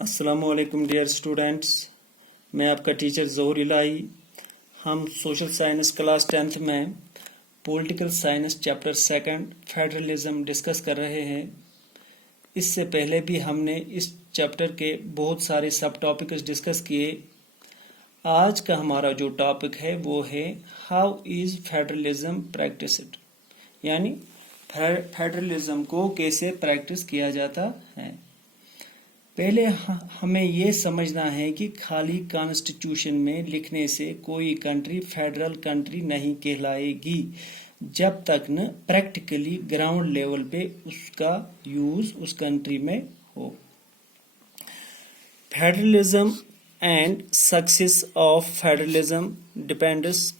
अस्सलाम वालेकुम dear students, मैं आपका टीचर ज़हूर इलाही। हम सोशल साइंस क्लास 10th में political science chapter 2 federalism discuss कर रहे हैं। इससे पहले भी हमने इस चैप्टर के बहुत सारे सब टॉपिक्स डिस्कस किए। आज का हमारा जो टॉपिक है वो है हाउ इज़ फेडरलिज्म प्रैक्टिस्ड, यानी फेडरलिज्म को कैसे प्रैक्टिस किया जाता है। पहले हमें ये समझना है कि खाली कॉन्स्टिट्यूशन में लिखने से कोई कंट्री फेडरल कंट्री नहीं कहलाएगी जब तक न प्रैक्टिकली ग्राउंड लेवल पे उसका यूज उस कंट्री में हो। Federalism and success of federalism depends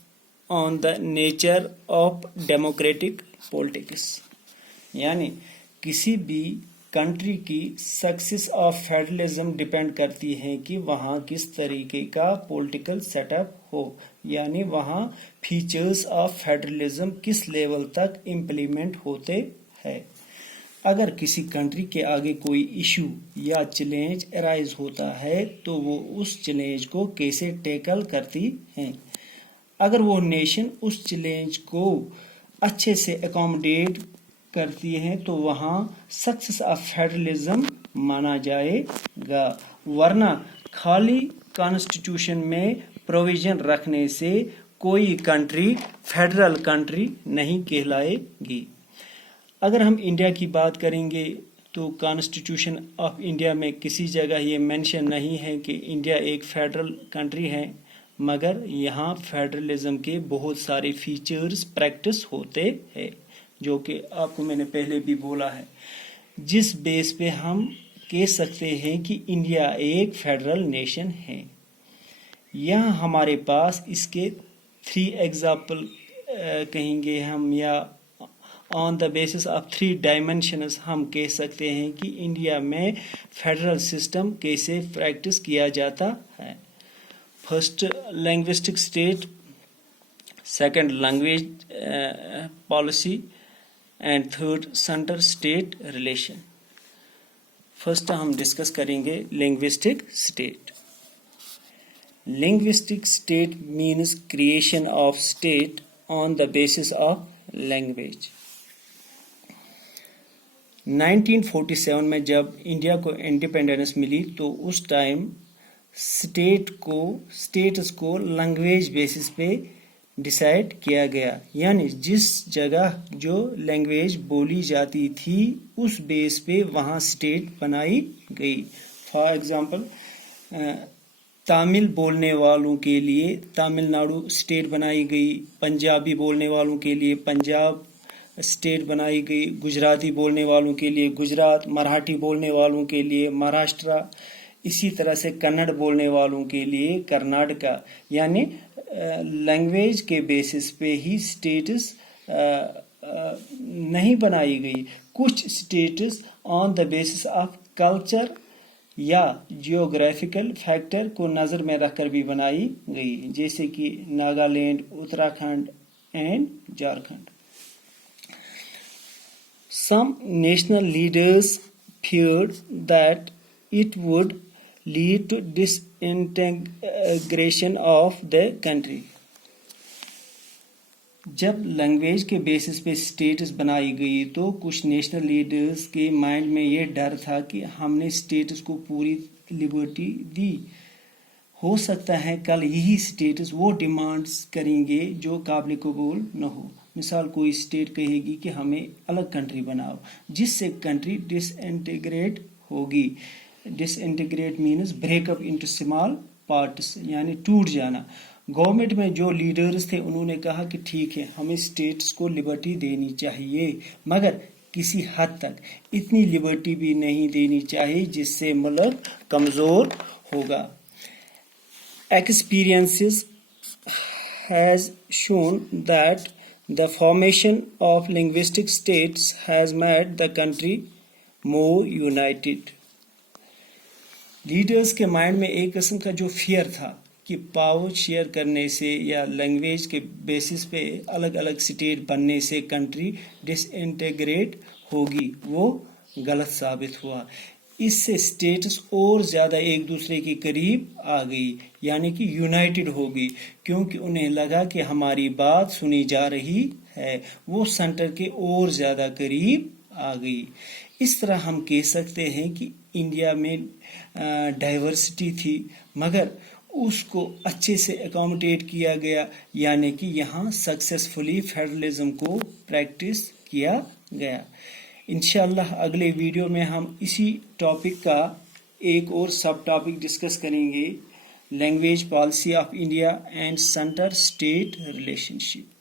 on the nature of democratic politics, यानी किसी भी कंट्री की सक्सेस ऑफ फेडरलिज्म डिपेंड करती है कि वहाँ किस तरीके का पॉलिटिकल सेटअप हो, यानी वहाँ फीचर्स ऑफ फेडरलिज्म किस लेवल तक इम्प्लीमेंट होते हैं। अगर किसी कंट्री के आगे कोई इशू या चैलेंज अराइज होता है तो वो उस चैलेंज को कैसे टैकल करती हैं। अगर वो नेशन उस चैलेंज को अच्छे से अकोमोडेट करती हैं तो वहाँ सक्सेस ऑफ फेडरलिज्म माना जाएगा, वरना खाली कॉन्स्टिट्यूशन में प्रोविजन रखने से कोई कंट्री फेडरल कंट्री नहीं कहलाएगी। अगर हम इंडिया की बात करेंगे तो कॉन्स्टिट्यूशन ऑफ इंडिया में किसी जगह ये मेंशन नहीं है कि इंडिया एक फेडरल कंट्री है, मगर यहाँ फेडरलिज्म के बहुत सारे फीचर्स प्रैक्टिस होते हैं, जो कि आपको मैंने पहले भी बोला है, जिस बेस पे हम कह सकते हैं कि इंडिया एक फेडरल नेशन है। यहाँ हमारे पास इसके 3 एग्जाम्पल कहेंगे हम, या on the basis of 3 dimensions हम कह सकते हैं कि इंडिया में फेडरल सिस्टम कैसे प्रैक्टिस किया जाता है। First, linguistic state, second language policy, and third centre state relation. First हम डिस्कस करेंगे linguistic state. Linguistic state means creation of state on the basis of language. 1947 में जब इंडिया को इंडिपेंडेंस मिली तो उस टाइम स्टेटस को लैंग्वेज बेसिस पे decide किया गया, यानी जिस जगह जो लैंग्वेज बोली जाती थी उस बेस पे वहाँ स्टेट बनाई गई। फॉर एग्जांपल, तमिल बोलने वालों के लिए तमिलनाडु स्टेट बनाई गई, पंजाबी बोलने वालों के लिए पंजाब स्टेट बनाई गई, गुजराती बोलने वालों के लिए गुजरात, मराठी बोलने वालों के लिए महाराष्ट्र, इसी तरह से कन्नड़ बोलने वालों के लिए कर्नाटका। यानी लैंग्वेज के बेसिस पे ही स्टेटस नहीं बनाई गई। कुछ status on the basis of culture या जियोग्राफिकल फैक्टर को नज़र में रखकर भी बनाई गई, जैसे कि Nagaland, Uttarakhand and Jharkhand. Some national leaders feared that it would lead to disintegration of the country. जब लैंग्वेज के बेसिस पे स्टेटस बनाई गई तो कुछ नेशनल लीडर्स के माइंड में ये डर था कि हमने स्टेटस को पूरी लिबर्टी दी, हो सकता है कल यही स्टेटस वो डिमांड्स करेंगे जो काबिल कबूल न हो। मिसाल, कोई स्टेट कहेगी कि हमें अलग कंट्री बनाओ, जिससे कंट्री डिसइंटीग्रेट होगी। Disintegrate means breakup into small parts, यानी टूट जाना। गवर्नमेंट में जो लीडर्स थे उन्होंने कहा कि ठीक है, हमें स्टेट्स को लिबर्टी देनी चाहिए, मगर किसी हद तक इतनी लिबर्टी भी नहीं देनी चाहिए जिससे मुल्क कमज़ोर होगा। Experiences has shown that the formation of linguistic states has made the country more united. Leaders के माइंड में एक किस्म का जो फियर था कि पावर शेयर करने से या लैंग्वेज के बेसिस पे अलग अलग स्टेट बनने से कंट्री डिसइंटीग्रेट होगी, वो गलत साबित हुआ। اس سے اسٹیٹس اور زیادہ ایک دوسرے کے قریب آ گئی، یعنی کہ یونائٹڈ ہو گئی، کیونکہ انہیں لگا کہ ہماری بات سنی جا رہی ہے، وہ سینٹر کے اور زیادہ قریب آ گئی۔ اس طرح ہم کہہ سکتے ہیں کہ انڈیا میں ڈائیورسٹی تھی، مگر اس کو اچھے سے اکاموڈیٹ کیا گیا، یعنی کہ یہاں سکسیسفلی فیڈرلزم کو پریکٹس کیا گیا۔ انشاءاللہ اگلے ویڈیو میں ہم اسی ٹاپک کا ایک اور سب ٹاپک ڈسکس کریں گے، language policy of India and centre state relation ship.